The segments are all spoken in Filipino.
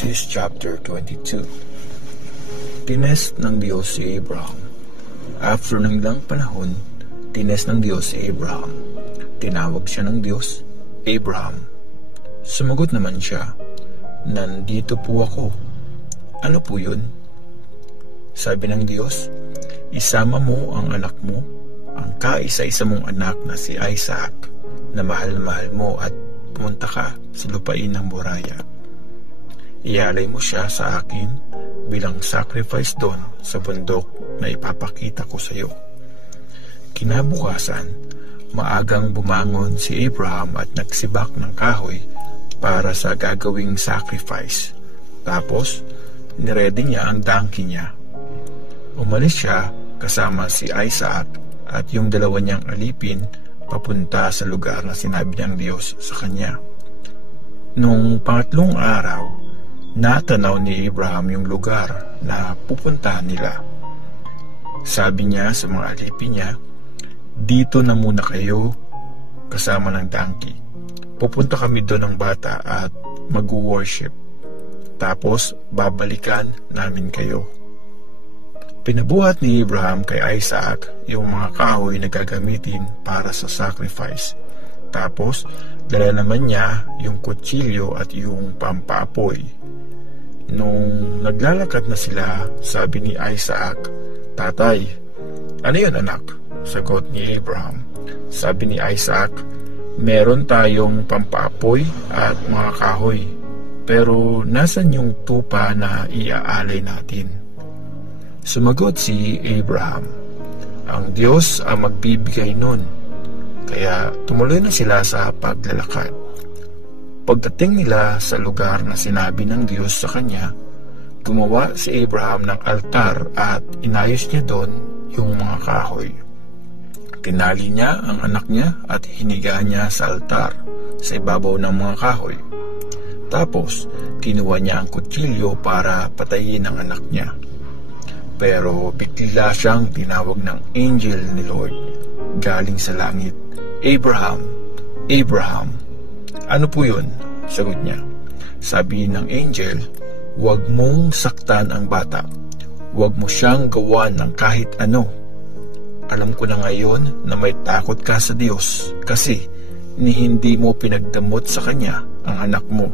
Genesis chapter 22. Tinest ng Diyos si Abraham. After ng ilang panahon, tinest ng Diyos si Abraham. Tinawag siya ng Diyos, Abraham. Sumagot naman siya, "Nandito po ako." "Ano po yun?" Sabi ng Diyos, "Isama mo ang anak mo, ang kaisa-isa mong anak na si Isaac, na mahal mo at pumunta ka sa lupain ng Moriah. Ialay mo siya sa akin bilang sacrifice doon sa bundok na ipapakita ko sa iyo." Kinabukasan, maagang bumangon si Abraham at nagsibak ng kahoy para sa gagawing sacrifice. Tapos, niredy niya ang donkey niya. Umalis siya kasama si Isaac at yung dalawa niyang alipin papunta sa lugar na sinabi ng Diyos sa kanya. Nung pangatlong araw, natanaw ni Abraham yung lugar na pupuntahan nila. Sabi niya sa mga alipin niya, "Dito na muna kayo kasama ng donkey. Pupunta kami doon ng bata at mag-worship. Tapos babalikan namin kayo." Pinabuhat ni Abraham kay Isaac yung mga kahoy na gagamitin para sa sacrifice. Tapos dala naman niya yung kutsilyo at yung pampaapoy. Nung naglalakad na sila, sabi ni Isaac, "Tatay." "Ano yun, anak?" sagot ni Abraham. Sabi ni Isaac, "Meron tayong pampaapoy at mga kahoy. Pero nasan yung tupa na iaalay natin?" Sumagot si Abraham, "Ang Diyos ang magbibigay nun." Kaya tumuloy na sila sa paglalakad. Pagdating nila sa lugar na sinabi ng Diyos sa kanya, gumawa si Abraham ng altar at inayos niya doon yung mga kahoy. Tinali niya ang anak niya at hiniga niya sa altar sa ibabaw ng mga kahoy. Tapos, kinuha niya ang kutsilyo para patayin ang anak niya. Pero bigla siyang tinawag ng angel ni Lord galing sa langit, "Abraham, Abraham." "Ano po yun?" sagot niya. Sabi ng angel, "Huwag mong saktan ang bata. Huwag mo siyang gawan ng kahit ano. Alam ko na ngayon na may takot ka sa Diyos kasi hindi mo pinagdamot sa kanya ang anak mo,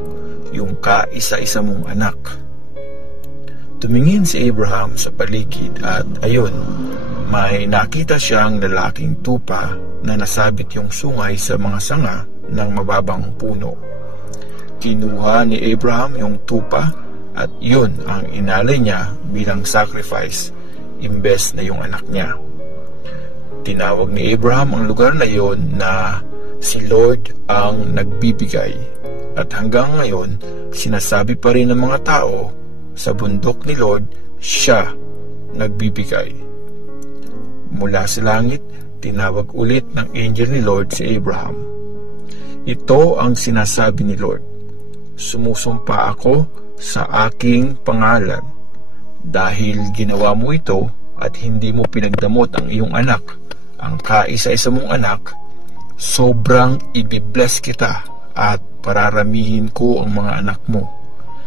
yung kaisa-isa mong anak." Tumingin si Abraham sa paligid at ayun, may nakita siyang lalaking tupa na nasabit yung sungay sa mga sanga ng mababang puno. Kinuha ni Abraham yung tupa at yun ang inalay niya bilang sacrifice imbes na yung anak niya. Tinawag ni Abraham ang lugar na yun na si Lord ang nagbibigay. At hanggang ngayon, sinasabi pa rin ng mga tao, sa bundok ni Lord, siya nagbibigay. Mula sa langit, tinawag ulit ng angel ni Lord si Abraham. Ito ang sinasabi ni Lord, "Sumusumpa ako sa aking pangalan. Dahil ginawa mo ito at hindi mo pinagdamot ang iyong anak, ang kaisa-isa mong anak, sobrang ibibless kita at pararamihin ko ang mga anak mo.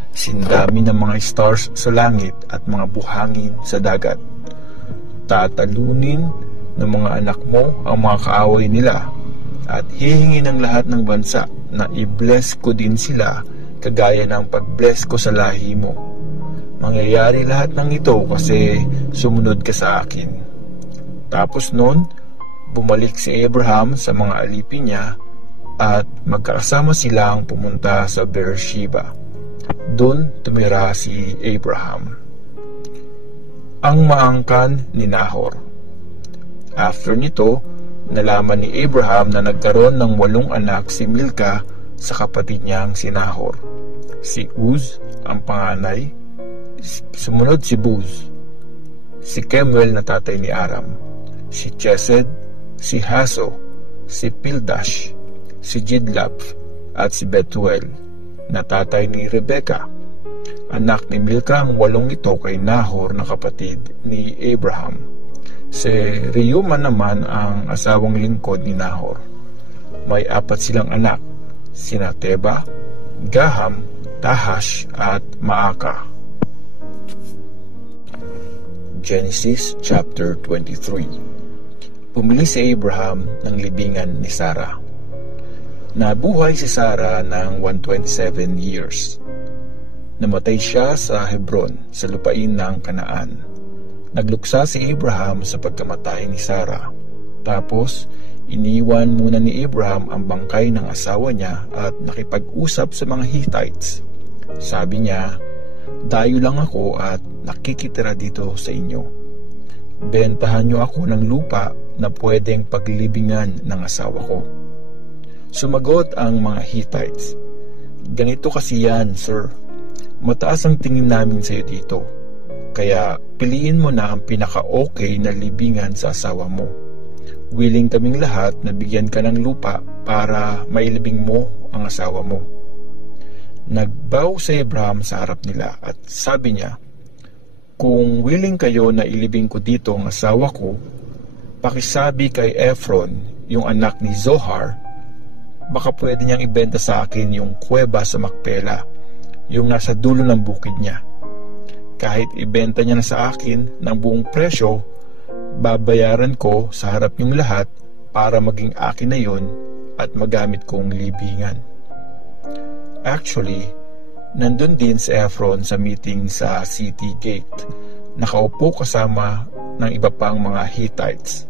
Sindami ng mga stars sa langit at mga buhangin sa dagat. Tatalunin ng mga anak mo ang mga kaaway nila at hihingi ng lahat ng bansa na i-bless ko din sila kagaya ng pag-bless ko sa lahi mo. Mangyayari lahat ng ito kasi sumunod ka sa akin." Tapos noon, bumalik si Abraham sa mga alipin niya at magkakasama silang pumunta sa Beersheba. Doon tumira si Abraham. Ang maangkan ni Nahor. After nito, nalaman ni Abraham na nagkaroon ng 8 anak si Milcah sa kapatid niyang si Nahor. Si Uz ang panganay, sumunod si Buz, si Kemuel na tatay ni Aram, si Chesed, si Hazo, si Pildash, si Jidlap at si Betuel na tatay ni Rebecca. Anak ni Milcah ang 8 ito kay Nahor na kapatid ni Abraham. Si Reuma naman ang asawang lingkod ni Nahor. May 4 silang anak, sina Teba, Gaham Tahash at Maaka. Genesis chapter 23. Pumili si Abraham ng libingan ni Sarah. Nabuhay si Sarah ng 127 years. Namatay siya sa Hebron sa lupain ng Kanaan. Nagluksa si Abraham sa pagkamatay ni Sarah. Tapos, iniwan muna ni Abraham ang bangkay ng asawa niya at nakipag-usap sa mga Hittites. Sabi niya, "Dayo lang ako at nakikitira dito sa inyo. Bentahan niyo ako ng lupa na pwedeng paglibingan ng asawa ko." Sumagot ang mga Hittites, "Ganito kasi yan, sir. Mataas ang tingin namin sa iyo dito. Kaya piliin mo na ang pinaka-okay na libingan sa asawa mo. Willing kaming lahat na bigyan ka ng lupa para mailibing mo ang asawa mo." Nagbow si Abraham sa harap nila at sabi niya, "Kung willing kayo na ilibing ko dito ang asawa ko, pakisabi kay Ephron, yung anak ni Zohar, baka pwede niyang ibenta sa akin yung kuweba sa Macpela, yung nasa dulo ng bukid niya. Kahit ibenta niya na sa akin ng buong presyo, babayaran ko sa harap niyong lahat para maging akin na yun at magamit kong libingan." Actually, nandun din si Ephron sa meeting sa city gate. Nakaupo kasama ng iba pang mga Hittites.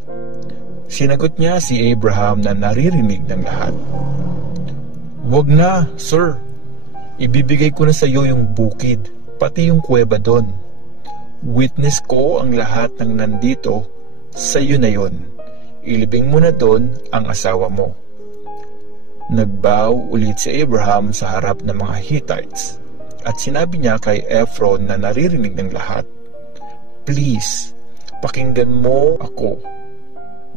Sinagot niya si Abraham na naririnig ng lahat. "Wag na, sir. Ibibigay ko na sa iyo yung bukid, pati yung kuweba doon. Witness ko ang lahat ng nandito, sa iyo na yon. Ilibing mo na doon ang asawa mo." Nagbow ulit si Abraham sa harap ng mga Hittites at sinabi niya kay Ephron na naririnig ng lahat, "Please, pakinggan mo ako.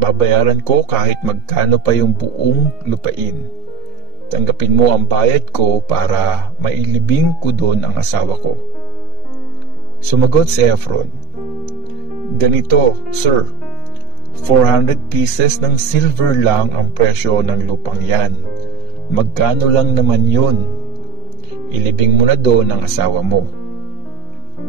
Babayaran ko kahit magkano pa yung buong lupain. Tanggapin mo ang bayad ko para mailibing ko doon ang asawa ko." Sumagot si Ephron, "Ganito, sir, 400 pieces ng silver lang ang presyo ng lupang yan. Magkano lang naman yun? Ilibing mo na doon ang asawa mo."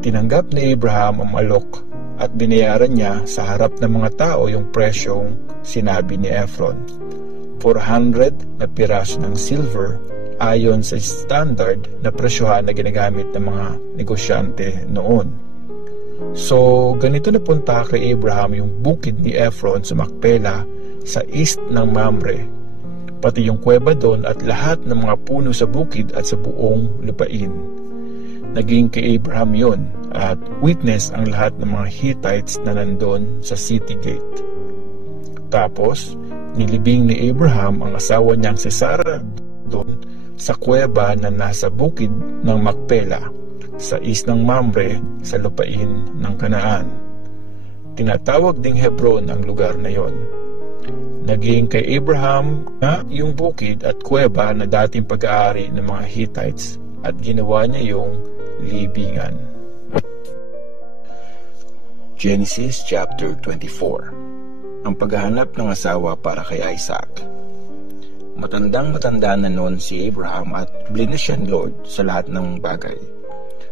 Tinanggap ni Abraham ang alok at binayaran niya sa harap ng mga tao yung presyong sinabi ni Ephron. 400 na piraso ng silver ayon sa standard na presyohan na ginagamit ng mga negosyante noon. So, ganito napunta kay Abraham yung bukid ni Ephron sa Macpela sa east ng Mamre, pati yung kuweba doon at lahat ng mga puno sa bukid at sa buong lupain. Naging kay Abraham yon at witness ang lahat ng mga Hittites na nandun sa city gate. Tapos, nilibing ni Abraham ang asawa niyang si Sarah doon sa kuweba na nasa bukid ng Macpela sa east ng Mamre sa lupain ng Kanaan. Tinatawag ding Hebron ang lugar na yon. Naging kay Abraham na yung bukid at kuweba na dating pag-aari ng mga Hittites at ginawa niya yung libingan. Genesis chapter 24. Ang paghahanap ng asawa para kay Isaac. Matandang-matanda na noon si Abraham at blinis siya ni Lord sa lahat ng bagay.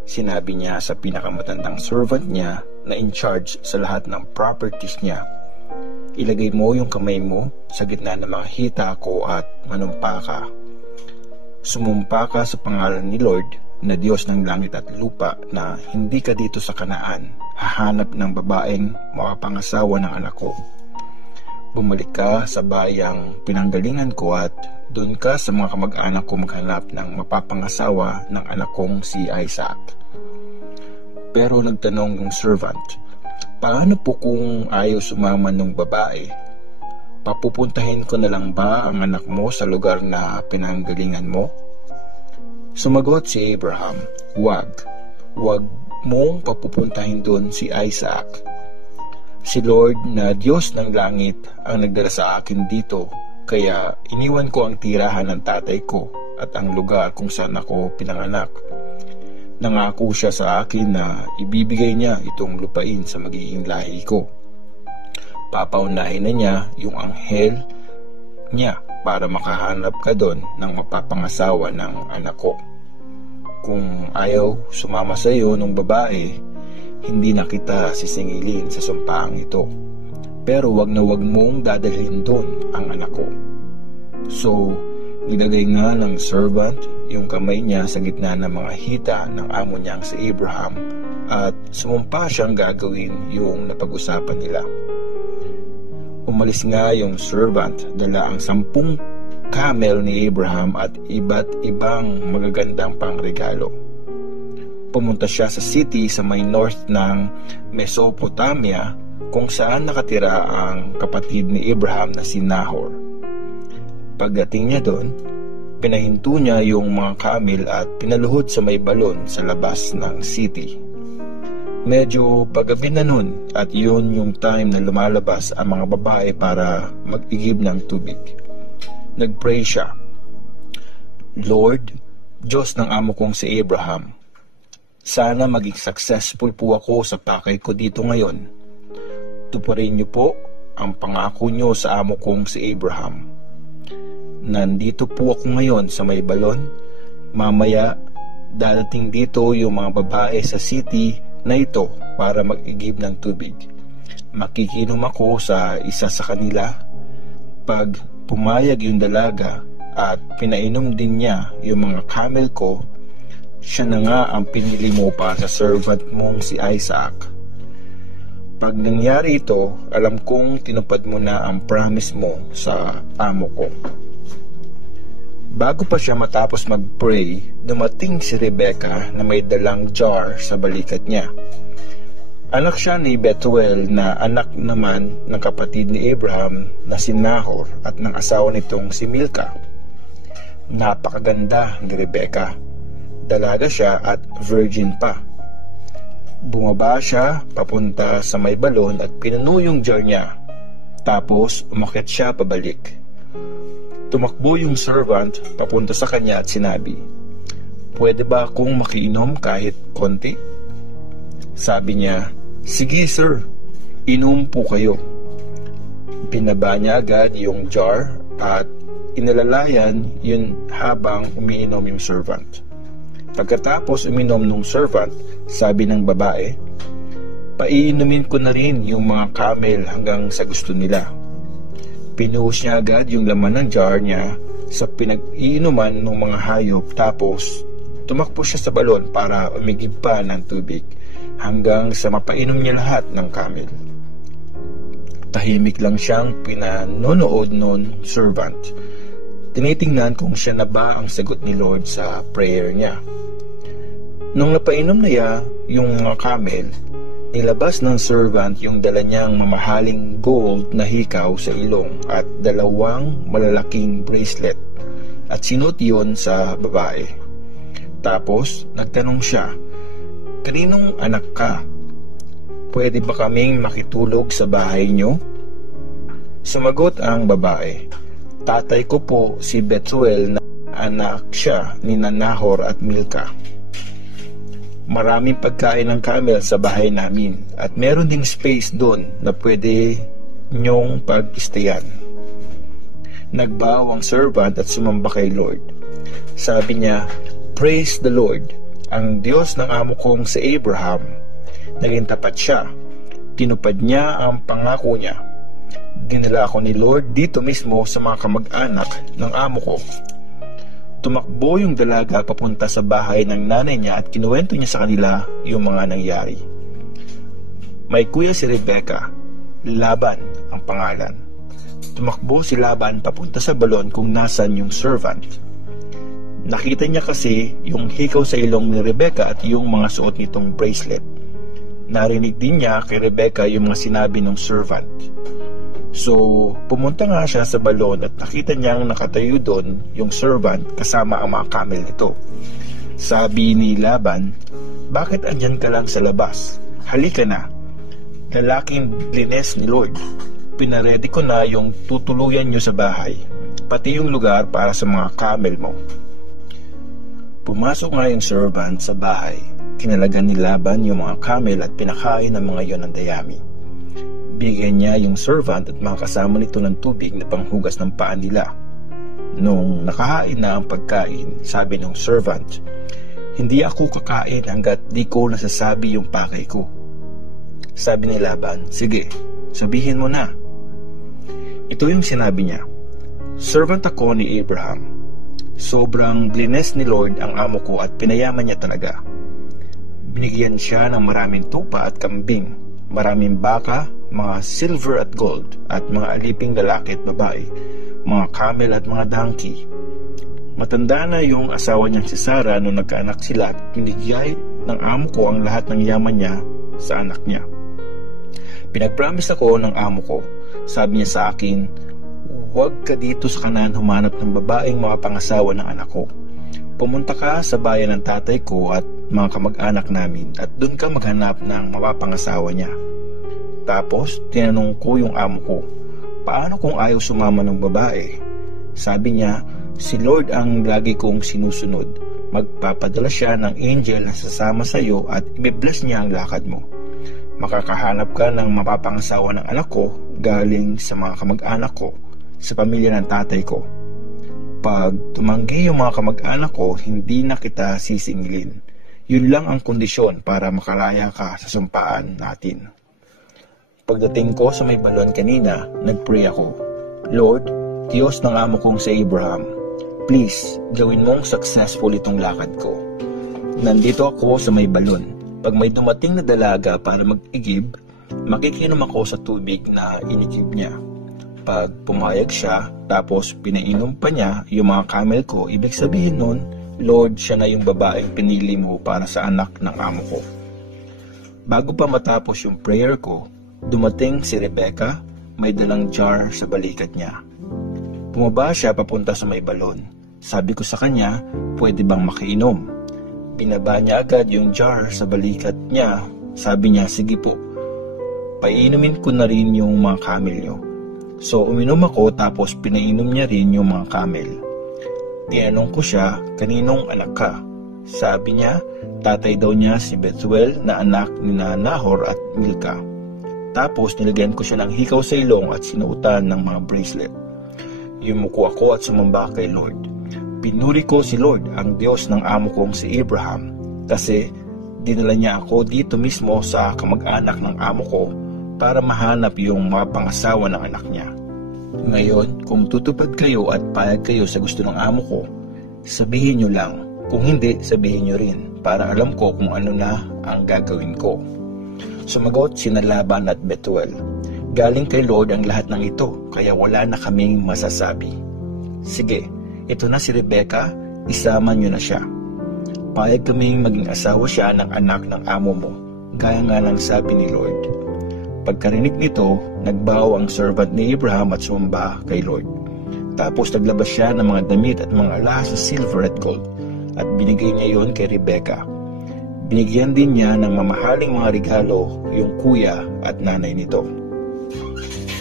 Sinabi niya sa pinakamatandang servant niya na in charge sa lahat ng properties niya, "Ilagay mo yung kamay mo sa gitna ng mga hita ko at manumpa ka. Sumumpa ka sa pangalan ni Lord na Diyos ng langit at lupa na hindi ka dito sa Kanaan hahanap ng babaeng makapangasawa ng anak ko. Bumalik ka sa bayang pinanggalingan ko at doon ka sa mga kamag-anak ko maghanap ng mapapangasawa ng anak kong si Isaac." Pero nagtanong yung servant, "Paano po kung ayaw sumama ng babae? Papupuntahin ko na lang ba ang anak mo sa lugar na pinanggalingan mo?" Sumagot si Abraham, "Wag mong papupuntahin doon si Isaac. Si Lord na Diyos ng langit ang nagdala sa akin dito, kaya iniwan ko ang tirahan ng tatay ko at ang lugar kung saan ako pinanganak. Nangako siya sa akin na ibibigay niya itong lupain sa magiging lahi ko. Papaunahin na niya yung anghel niya para makahanap ka doon ng mapapangasawa ng anak ko." Kung ayaw sumama sa iyo ng babae, hindi na kita sisingilin sa sumpaang ito. Pero wag na wag mong dadalhin doon ang anak ko. So, nilagay nga ng servant yung kamay niya sa gitna ng mga hita ng amo niyang si Abraham at sumumpa siyang gagawin yung napag-usapan nila. Umalis nga yung servant, dala ang 10 camel ni Abraham at iba't ibang magagandang pangregalo. Pumunta siya sa city sa may north ng Mesopotamia kung saan nakatira ang kapatid ni Abraham na si Nahor. Pagdating niya doon, pinahinto niya yung mga camel at pinaluhod sa may balon sa labas ng city. Medyo paggabi na nun at yun yung time na lumalabas ang mga babae para mag-igib ng tubig. Nagpray siya, Lord, Diyos ng amo kong si Abraham, sana maging successful po ako sa pakay ko dito ngayon. Tuparin niyo po ang pangako niyo sa amo kong si Abraham. Nandito po ako ngayon sa may balon. Mamaya, dadating dito yung mga babae sa city na ito para mag-igib ng tubig. Makikinom ako sa isa sa kanila. Pag pumayag yung dalaga at pinainom din niya yung mga camel ko, siya na nga ang pinili mo para sa servant mong si Isaac. Pag nangyari ito, alam kong tinupad mo na ang promise mo sa amo ko. Bago pa siya matapos mag-pray, dumating si Rebecca na may dalang jar sa balikat niya. Anak siya ni Bethuel na anak naman ng kapatid ni Abraham na si Nahor at ng asawa nitong si Milcah. Napakaganda ni Rebecca. Dalaga siya at virgin pa. Bumaba siya papunta sa may balon at pinuno yung jar niya. Tapos umakyat siya pabalik. Tumakbo yung servant papunta sa kanya at sinabi, "Pwede ba akong makiinom kahit konti?" Sabi niya, "Sige sir, inom po kayo." Binaba niya agad yung jar at inalalayan yun habang umiinom yung servant. Pagkatapos uminom ng servant, sabi ng babae, "Paiinumin ko na rin yung mga camel hanggang sa gusto nila." Pinuhos niya agad yung laman ng jar niya sa pinag-iinuman ng mga hayop, tapos tumakbo siya sa balon para umigib pa ng tubig hanggang sa mapainom niya lahat ng camel. Tahimik lang siyang pinanonood nun servant. Tinitingnan kung siya na ba ang sagot ni Lord sa prayer niya. Nung napainom na niya yung mga camel, nilabas ng servant yung dala niyang mamahaling gold na hikaw sa ilong at 2 malalaking bracelet at sinuot yun sa babae. Tapos nagtanong siya, "Kaninong anak ka? Pwede ba kaming makitulog sa bahay niyo?" Sumagot ang babae, "Tatay ko po si Bethuel na anak siya ni Nahor at Milcah. Maraming pagkain ng camel sa bahay namin at meron ding space doon na pwede nyong pag-stayan." Nagbow ang servant at sumamba kay Lord. Sabi niya, "Praise the Lord, ang Diyos ng amo kong si Abraham." Naging tapat siya. Tinupad niya ang pangako niya. Dinala ako ni Lord dito mismo sa mga kamag-anak ng amo ko. Tumakbo yung dalaga papunta sa bahay ng nanay niya at kinuwento niya sa kanila yung mga nangyari. May kuya si Rebecca, Laban ang pangalan. Tumakbo si Laban papunta sa balon kung nasan yung servant. Nakita niya kasi yung hikaw sa ilong ni Rebecca at yung mga suot nitong bracelet. Narinig din niya kay Rebecca yung mga sinabi ng servant. So, pumunta nga siya sa balon at nakita niyang nakatayo doon yung servant kasama ang mga camel nito. Sabi ni Laban, "Bakit andyan ka lang sa labas? Halika na. Lalaking blines ni Lord. Pinaredy ko na yung tutuluyan niyo sa bahay, pati yung lugar para sa mga camel mo." Pumasok nga yung servant sa bahay. Kinalagan ni Laban yung mga camel at pinakain ng mga yon ng dayami. Bigyan niya yung servant at mga kasama nito ng tubig na panghugas ng paa nila. Nung nakahain na ang pagkain, sabi ng servant, Hindi ako kakain hanggat di ko nasasabi yung pakay ko. Sabi ni Laban, sige, sabihin mo na. Ito yung sinabi niya, servant ako ni Abraham. Sobrang blines ni Lord ang amo ko at pinayaman niya talaga. Binigyan siya ng maraming tupa at kambing, maraming baka, mga silver at gold, at mga aliping lalaki at babae, mga camel at mga donkey. Matanda na yung asawa niyang si Sarah nung nagkaanak sila at binigay ng amo ko ang lahat ng yaman niya sa anak niya. Pinagpromise ako ng amo ko, sabi niya sa akin, huwag ka dito sa Kanaan humanap ng babaeng mapapangasawa ng anak ko. Pumunta ka sa bayan ng tatay ko at mga kamag-anak namin at doon ka maghanap ng mapapangasawa niya. Tapos, tinanong ko yung amo ko, paano kung ayaw sumama ng babae? Sabi niya, si Lord ang lagi kong sinusunod. Magpapadala siya ng angel na sasama sa iyo at i-bless niya ang lakad mo. Makakahanap ka ng mapapangasawa ng anak ko galing sa mga kamag-anak ko, sa pamilya ng tatay ko. Pag tumanggi yung mga kamag-anak ko, hindi na kita sisingilin. Yun lang ang kondisyon para makalaya ka sa sumpaan natin. Pagdating ko sa may balon kanina, nagpray ako, Lord, Diyos ng amo kong si Abraham, please, gawin mong successful itong lakad ko. Nandito ako sa may balon. Pag may dumating na dalaga para mag-igib, makikinom ako sa tubig na inigib niya. Pag pumayag siya, tapos pinainom pa niya yung mga camel ko, ibig sabihin nun, Lord, siya na yung babaeng pinili mo para sa anak ng amo ko. Bago pa matapos yung prayer ko, dumating si Rebecca, may dalang jar sa balikat niya. Bumaba siya papunta sa may balon. Sabi ko sa kanya, pwede bang makainom? Binaba niya agad yung jar sa balikat niya. Sabi niya, sige po. Paiinumin ko na rin yung mga camel niyo. So uminom ako tapos pinainom niya rin yung mga camel. Tinanong ko siya, kaninong anak ka? Sabi niya, tatay daw niya si Bethuel na anak ni Nahor at Milka. Tapos nilagyan ko siya ng hikaw sa ilong at sinuotan ng mga bracelet. Yumuko ako at sumamba kay Lord. Pinuri ko si Lord, ang Diyos ng amo kong si Abraham, kasi dinala niya ako dito mismo sa kamag-anak ng amo ko para mahanap yung mga pangasawa ng anak niya. Ngayon, kung tutupad kayo at payag kayo sa gusto ng amo ko, sabihin niyo lang. Kung hindi, sabihin niyo rin, para alam ko kung ano na ang gagawin ko. Sumagot sina Laban at Bethuel, galing kay Lord ang lahat ng ito, kaya wala na kaming masasabi. Sige, ito na si Rebecca, isama niyo na siya. Payag kaming maging asawa siya ng anak ng amo mo, gaya nga ng sabi ni Lord. Pagkarinig nito, nagbow ang servant ni Abraham at sumamba kay Lord. Tapos naglabas siya ng mga damit at mga alahas sa silver at gold, at binigay niya yon kay Rebecca. Binigyan din niya ng mamahaling mga regalo yung kuya at nanay nito.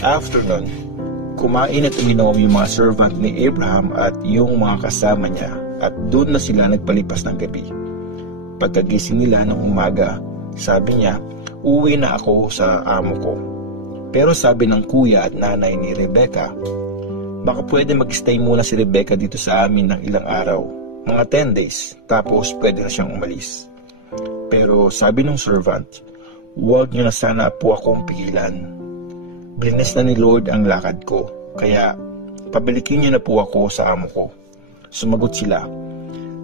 After nun, kumain at uminom yung mga servant ni Abraham at yung mga kasama niya, at doon na sila nagpalipas ng gabi. Pagkagising nila ng umaga, sabi niya, uwi na ako sa amo ko. Pero sabi ng kuya at nanay ni Rebecca, baka pwede mag-stay muna si Rebecca dito sa amin ng ilang araw, mga 10 days, tapos pwede na siyang umalis. Pero sabi ng servant, huwag niyo na sana po akong pigilan. Blines na ni Lord ang lakad ko, kaya pabalikin niyo na po ako sa amo ko. Sumagot sila,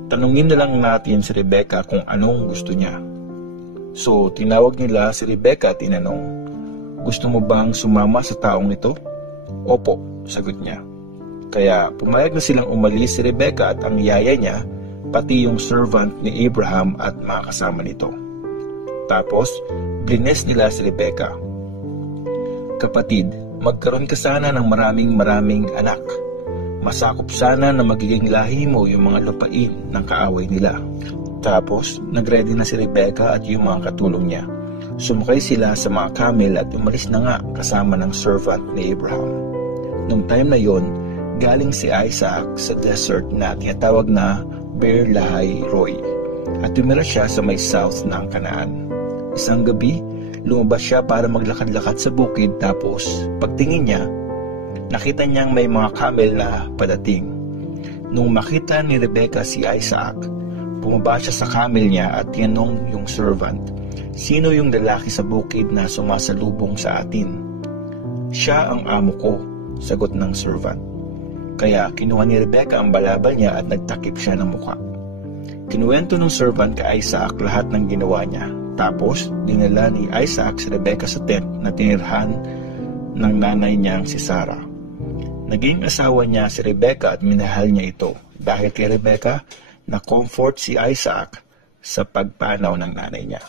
tanungin na lang natin si Rebecca kung anong gusto niya. So tinawag nila si Rebecca at tinanong, gusto mo bang sumama sa taong ito? Opo, sagot niya. Kaya pumayag na silang umalis si Rebecca at ang yaya niya, pati yung servant ni Abraham at mga kasama nito. Tapos, blines nila si Rebecca. Kapatid, magkaroon ka sana ng maraming anak. Masakop sana na magiging lahi mo yung mga lupain ng kaaway nila. Tapos, nagready na si Rebecca at yung mga katulong niya. Sumakay sila sa mga camel at umalis na nga kasama ng servant ni Abraham. Nung time na yon, galing si Isaac sa desert na tinatawag na Beer Lahai Roi at tumira siya sa may south ng Kanaan. Isang gabi, lumabas siya para maglakad-lakad sa bukid, tapos pagtingin niya, nakita niyang may mga camel na padating. Nung makita ni Rebecca si Isaac, Bumaba siya sa camel niya at tinanong yung servant, "Sino yung lalaki sa bukid na sumasalubong sa atin?" "Siya ang amo ko," sagot ng servant. Kaya kinuha ni Rebecca ang balabal niya at nagtakip siya ng muka. Kinuwento ng servant kay Isaac lahat ng ginawa niya. Tapos, dinala ni Isaac si Rebecca sa tent na tinirhan ng nanay niyang si Sarah. Naging asawa niya si Rebecca at minahal niya ito. Dahil kay Rebecca, na-comfort si Isaac sa pagpanaw ng nanay niya.